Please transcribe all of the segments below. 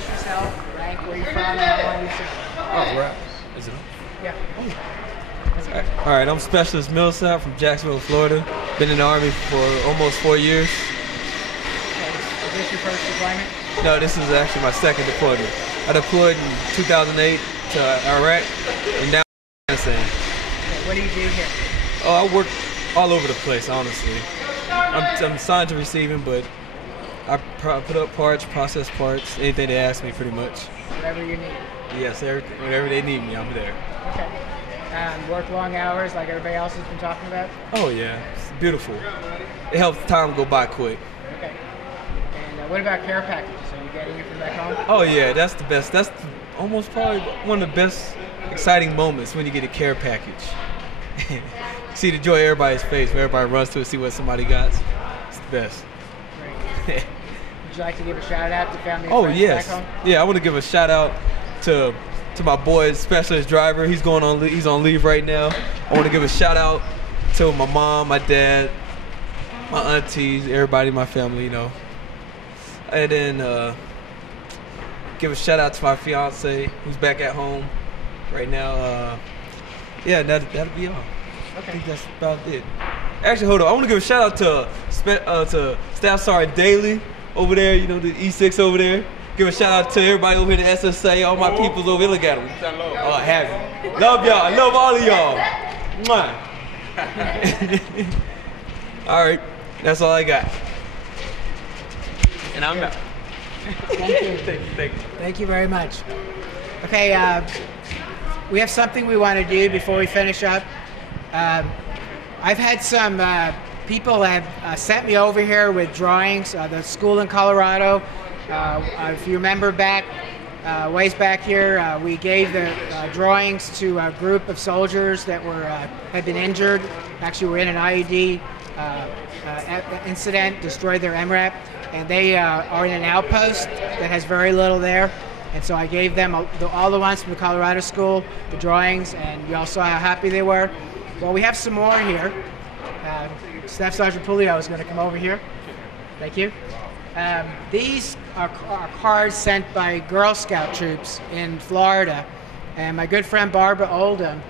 introduce yourself, rank, where you're from, and how long you've served. Oh, right. Is it on? Yeah. All right, I'm Specialist Millsap from Jacksonville, Florida. Been in the Army for almost 4 years. Okay. Is this your first deployment? No, this is actually my second deployment. I deployed in 2008 to Iraq and now Afghanistan. Okay. What do you do here? Oh, I work all over the place, honestly. I'm assigned to receiving, but I put up parts, process parts, anything they ask me pretty much. Whatever you need. Yes, whenever they need me, I'm there. Okay. Work long hours like everybody else has been talking about? Oh yeah, it's beautiful. It helps time go by quick. Okay. And what about care packages? Are you getting it from back home? Oh yeah, that's the best. That's almost probably one of the best exciting moments when you get a care package. See the joy in everybody's face when everybody runs to see what somebody got. It's the best. Great. Would you like to give a shout out to family and Oh friends yes. back home? Yeah, I want to give a shout out to my boy, specialist driver. He's on leave right now. I want to give a shout out to my mom, my dad, my aunties, everybody in my family, you know. And then give a shout out to my fiance who's back at home right now. Yeah, that'll be all. Okay. I think that's about it. Actually, hold on. I want to give a shout out to Staff Sergeant Daly over there. You know, the E6 over there. Give a shout out to everybody over here at SSA, all my peoples over here. Look at them. Oh, I have you. Love y'all. I love all of y'all. Mwah. All right. That's all I got. And I'm out. Thank you. Thank you. Thank you very much. Okay, we have something we want to do before we finish up. I've had some people have sent me over here with drawings. The school in Colorado, if you remember back, ways back here, we gave the drawings to a group of soldiers that had been injured. Actually, were in an IED incident, destroyed their MRAP, and they are in an outpost that has very little there. And so I gave them all the ones from the Colorado school, the drawings, and you all saw how happy they were. Well, we have some more here. Staff Sergeant Pulio is going to come over here. Thank you. These are cards sent by Girl Scout troops in Florida. And my good friend Barbara Oldham,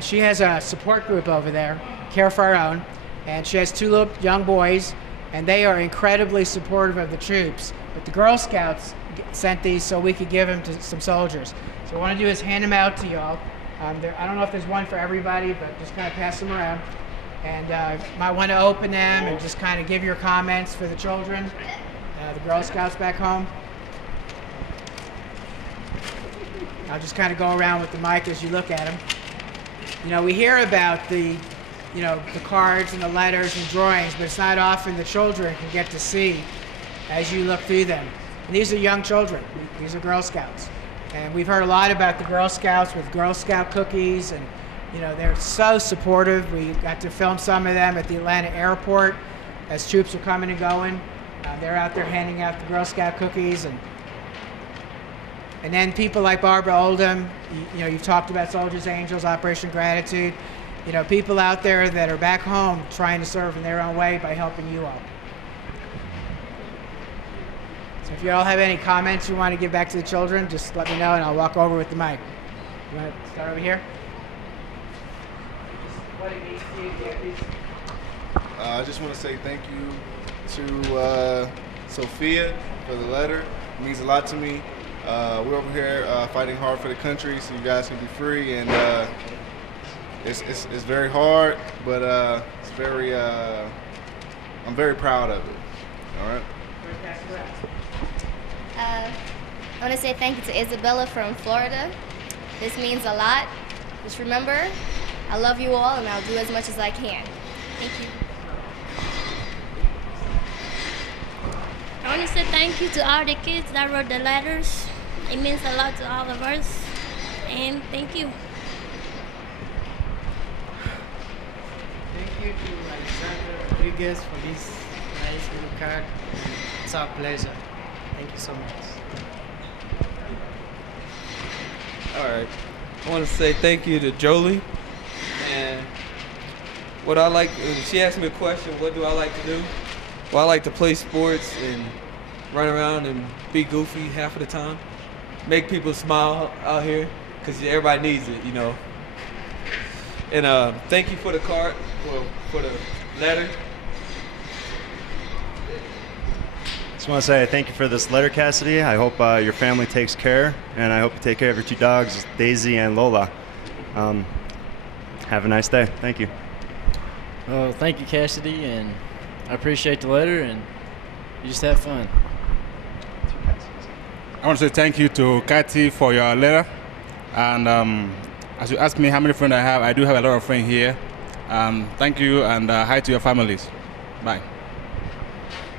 she has a support group over there, Care for Our Own, and she has two little young boys, and they are incredibly supportive of the troops. But the Girl Scouts sent these so we could give them to some soldiers. So what I want to do is hand them out to y'all. I don't know if there's one for everybody, but just kind of pass them around. And might want to open them and just kind of give your comments for the children, the Girl Scouts back home. I'll just kind of go around with the mic as you look at them. You know, we hear about the cards and the letters and drawings, but it's not often the children can get to see as you look through them. And these are young children. These are Girl Scouts. And we've heard a lot about the Girl Scouts with Girl Scout cookies, and they're so supportive. We got to film some of them at the Atlanta airport as troops are coming and going. They're out there handing out the Girl Scout cookies, and then people like Barbara Oldham. You've talked about Soldiers Angels, Operation Gratitude. People out there that are back home trying to serve in their own way by helping you all. So if you all have any comments you want to give back to the children, just let me know and I'll walk over with the mic. You want to start over here? What it means to you to get these? I just want to say thank you to Sophia for the letter. It means a lot to me. We're over here fighting hard for the country so you guys can be free, and it's very hard, but it's very I'm very proud of it. All right. I want to say thank you to Isabella from Florida. This means a lot. Just remember, I love you all, and I'll do as much as I can. Thank you. I want to say thank you to all the kids that wrote the letters. It means a lot to all of us, and thank you. Thank you to Alexander Rodriguez for this nice little card. It's our pleasure. Thank you so much. All right. I want to say thank you to Jolie. And what I like, she asked me a question, what do I like to do? Well, I like to play sports and run around and be goofy half of the time. Make people smile out here, because everybody needs it, you know. And thank you for the card, for the letter. Just want to say thank you for this letter, Cassidy. I hope your family takes care, and I hope you take care of your 2 dogs, Daisy and Lola. Have a nice day. Thank you. Oh, thank you, Cassidy, and I appreciate the letter, and you just have fun. I want to say thank you to Kathy for your letter. And as you asked me how many friends I have, I do have a lot of friends here. Thank you, and hi to your families. Bye.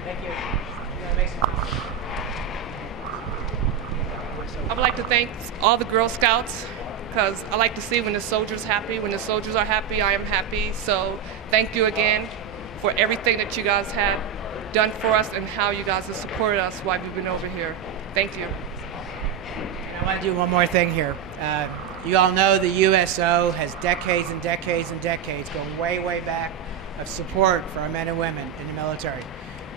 Thank you. I would like to thank all the Girl Scouts, because I like to see when the soldiers happy. When the soldiers are happy, I am happy. So thank you again for everything that you guys have done for us and how you guys have supported us while we've been over here. Thank you. And I want to do one more thing here. You all know the USO has decades and decades and decades, going way, way back, of support for our men and women in the military.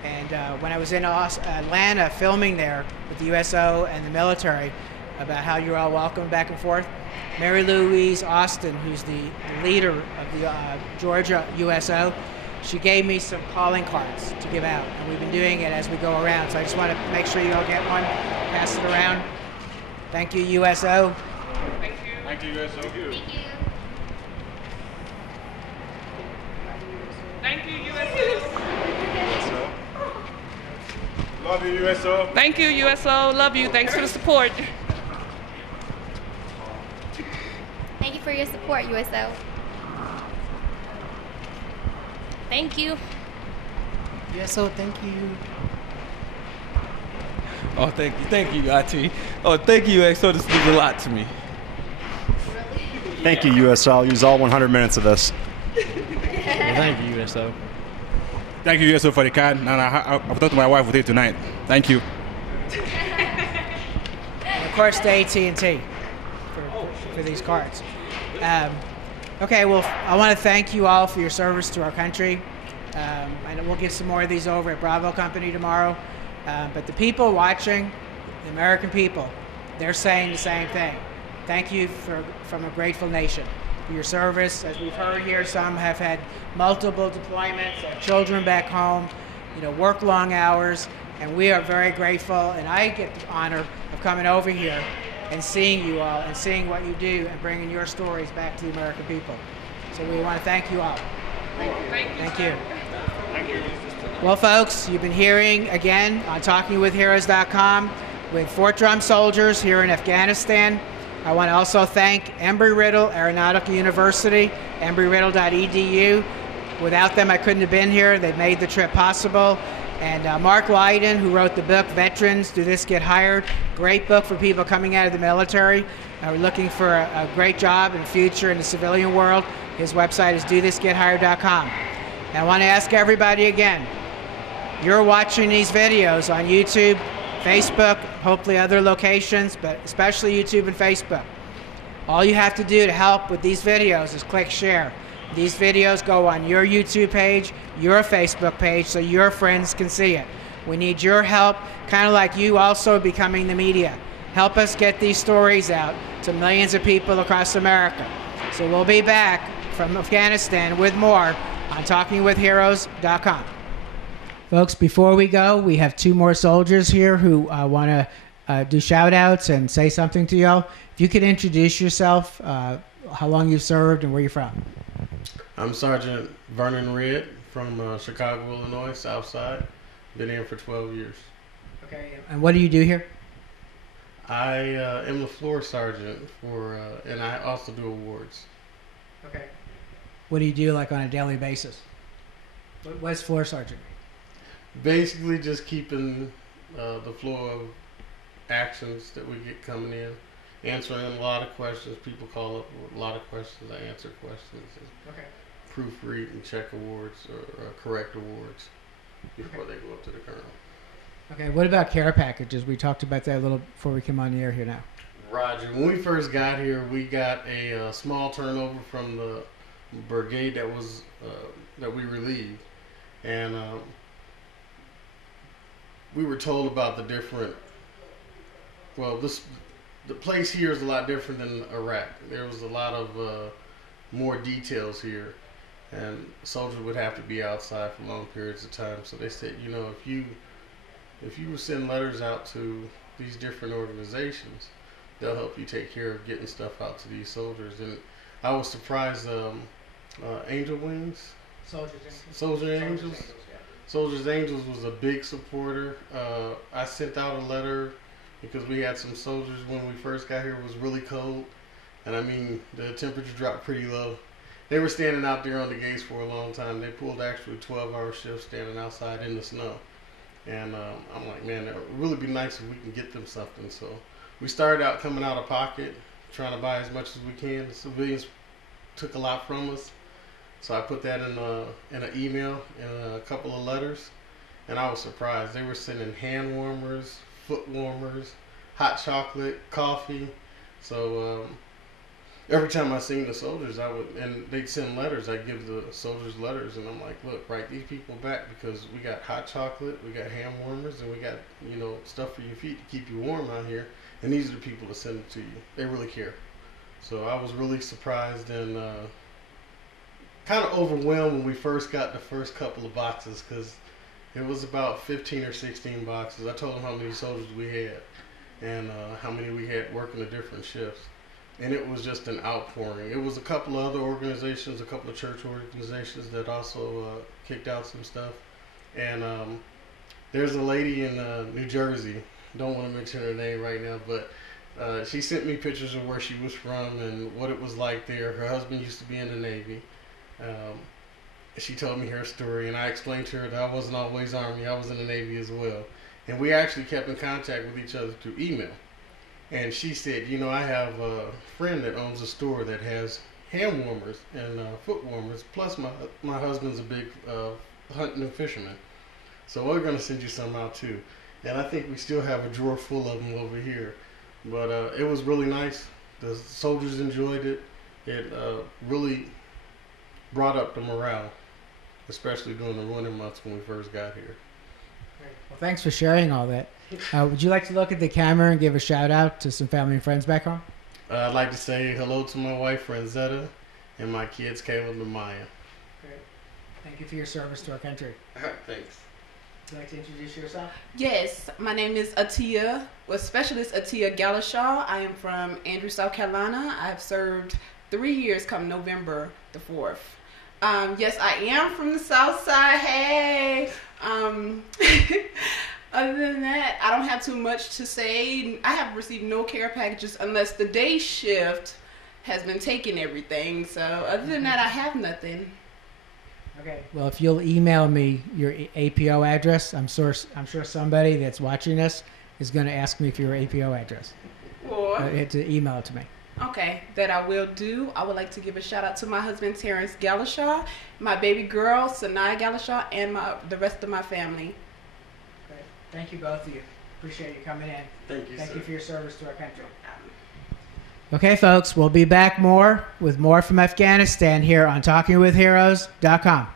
And when I was in Atlanta filming there with the USO and the military about how you're all welcome back and forth, Mary Louise Austin, who's the leader of the Georgia USO, she gave me some calling cards to give out, and we've been doing it as we go around. So I just want to make sure you all get one, pass it around. Thank you, USO. Thank you. Thank you, USO. Thank you. Thank you, USO. Love you, USO. Thank you, USO. Love you. Thanks for the support. Thank you for your support, USO. Thank you. USO, thank you. Oh, thank you, IT. Oh, thank you, USO. This means a lot to me. Thank you, USO. I'll use all 100 minutes of this. Thank you, USO. Thank you, USO, for the card. And I've talked to my wife with it tonight. Thank you. And of course, the AT&T for these cards. Okay, well, I want to thank you all for your service to our country. And we'll get some more of these over at Bravo Company tomorrow. But the people watching, the American people, they're saying the same thing. Thank you from a grateful nation for your service. As we've heard here, some have had multiple deployments, have children back home, work long hours, and we are very grateful. And I get the honor of coming over here and seeing you all and seeing what you do and bringing your stories back to the American people. So we want to thank you all. Thank you. Thank you. Well, folks, you've been hearing again on TalkingWithHeroes.com with Fort Drum soldiers here in Afghanistan. I want to also thank Embry-Riddle Aeronautical University, embryriddle.edu. Without them, I couldn't have been here. They made the trip possible. And Mark Lydon, who wrote the book, Veterans, Do This Get Hired? Great book for people coming out of the military. We're looking for a great job in the future in the civilian world. His website is dothisgethired.com. And I want to ask everybody again, you're watching these videos on YouTube, Facebook, hopefully other locations, but especially YouTube and Facebook. All you have to do to help with these videos is click share. These videos go on your YouTube page, your Facebook page, so your friends can see it. We need your help, kind of like you also becoming the media. Help us get these stories out to millions of people across America. So we'll be back from Afghanistan with more on TalkingWithHeroes.com. Folks, before we go, we have 2 more soldiers here who want to do shout-outs and say something to y'all. If you could introduce yourself, how long you've served, and where you're from. I'm Sergeant Vernon Read from Chicago, Illinois, South Side. Been here for 12 years. Okay, and what do you do here? I am the floor sergeant for, and I also do awards. Okay. What do you do like on a daily basis? What's floor sergeant? Basically just keeping the flow of actions that we get coming in, answering a lot of questions. People call up with a lot of questions. I answer questions. Okay. Proofread and check awards or correct awards before they go up to the colonel. Okay, what about care packages? We talked about that a little before we came on the air here now. Roger. When we first got here, we got a small turnover from the brigade that was that we relieved, and we were told about the different. Well, the place here is a lot different than Iraq. There was a lot of more details here, and soldiers would have to be outside for long periods of time. So they said, you know, if you would send letters out to these different organizations, they'll help you take care of getting stuff out to these soldiers. And I was surprised. Angel Wings, Soldier Angels. Soldiers Angels was a big supporter. I sent out a letter because we had some soldiers when we first got here. It was really cold, and I mean the temperature dropped pretty low. They were standing out there on the gates for a long time. They pulled actually 12-hour shifts standing outside in the snow, and I'm like, man, it would really be nice if we can get them something. So we started out coming out of pocket, trying to buy as much as we can. The civilians took a lot from us. So I put that in an email and a couple of letters, and I was surprised. They were sending hand warmers, foot warmers, hot chocolate, coffee. So every time I seen the soldiers, and they'd send letters. I'd give the soldiers letters, and I'm like, look, write these people back because we got hot chocolate, we got hand warmers, and we got, you know, stuff for your feet to keep you warm out here. And these are the people that send it to you. They really care. So I was really surprised and kind of overwhelmed when we first got the first couple of boxes because it was about 15 or 16 boxes. I told them how many soldiers we had and how many we had working the different shifts. And it was just an outpouring. It was a couple of other organizations, a couple of church organizations that also kicked out some stuff. And there's a lady in New Jersey, don't want to mention her name right now, but she sent me pictures of where she was from and what it was like there. Her husband used to be in the Navy. She told me her story, and I explained to her that I wasn't always Army. I was in the Navy as well. And we actually kept in contact with each other through email. And she said, you know, I have a friend that owns a store that has hand warmers and foot warmers, plus my husband's a big hunting and fisherman. So we're going to send you some out too. And I think we still have a drawer full of them over here. But it was really nice. The soldiers enjoyed it. It really brought up the morale, especially during the winter months when we first got here. Well, thanks for sharing all that. Would you like to look at the camera and give a shout out to some family and friends back home? I'd like to say hello to my wife, Franzetta, and my kids, Caleb and Maya. Great. Thank you for your service to our country. Thanks. Would you like to introduce yourself? Yes, my name is Atia, Specialist Atia Galashaw. I am from Andrews, South Carolina. I have served 3 years come November the 4th. Yes, I am from the South Side. Hey! Other than that, I don't have too much to say. I have received no care packages unless the day shift has been taking everything. So other than that, I have nothing. Okay. Well, if you'll email me your APO address, I'm sure somebody that's watching this is going to ask me for your APO address. Or to email it to me. Okay, that I will do. I would like to give a shout out to my husband, Terrence Galashaw, my baby girl, Sanaya Galashaw, and the rest of my family. Great. Thank you, both of you. Appreciate you coming in. Thank you, Thank sir. you for your service to our country. Okay, folks, we'll be back with more from Afghanistan here on TalkingWithHeroes.com.